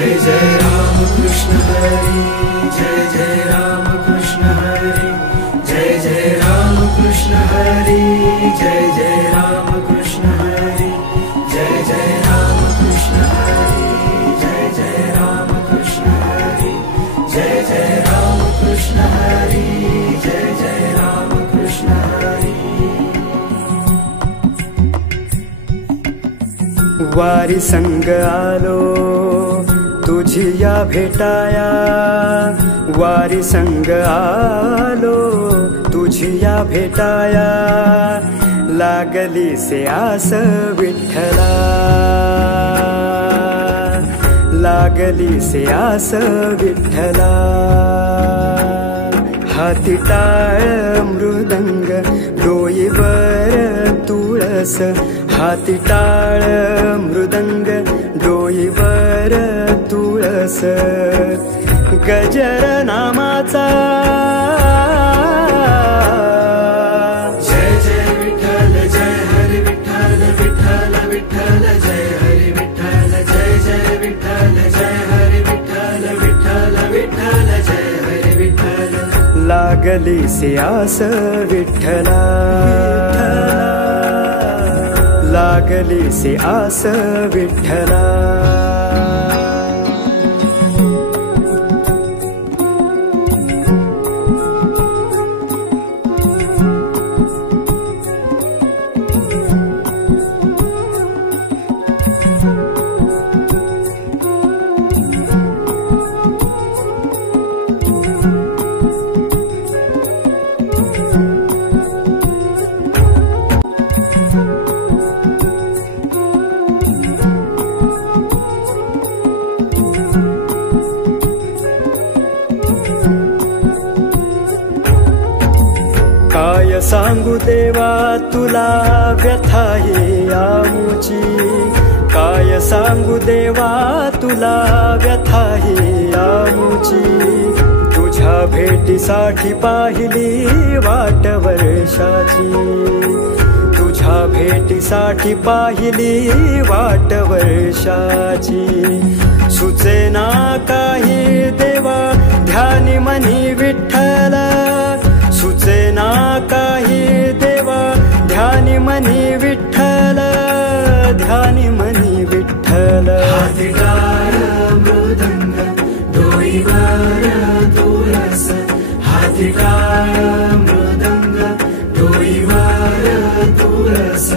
जय जय राम कृष्ण हरी, जय जय राम कृष्ण हरी, जय जय राम कृष्ण हरी, जय जय राम कृष्ण हरी, जय जय राम कृष्ण हरी, जय जय राम कृष्ण हरी, जय जय राम कृष्ण हरी, जय जय राम कृष्ण हरी। वारी संग आलो तुझिया भेटाया, वारी संग आलो तुझिया भेटाया, लागली से आस विठ्ठला, लागली से आस विठ्ठला। हाती टाळ मृदंग डोईवर तुळस, हाती टाळ मृदंग डोईवर तुळस, गजर नामाचा जय जय विठ्ठल जय हरी विठ्ठल, विठ्ठल विठ्ठल जय हरी विठ्ठल, जय जय विठ्ठल जय हरी विठ्ठल, विठ्ठल विठ्ठल जय हरी विठ्ठल। लागली से आस विठ्ठला, लागली से आस विठ्ठला। काय सांगू देवा तुला व्यथा ही आमुची, काय सांगू देवा तुला व्यथा ही आमुची, तुझ्या भेटीसाठी पाहिली वाट वर्षाची, तुझ्या भेटीसाठी पाहिली वाट वर्षाची, सुचेना काही देवा ध्यानी मनी विठ्ठल, सुचेना काही देवा ध्यानी मनी विठ्ठल, ध्यानी मनी विठ्ठल। हाती टाळ मृदंग डोईवर तुळस, हाती टाळ मृदंग डोईवर तुळस,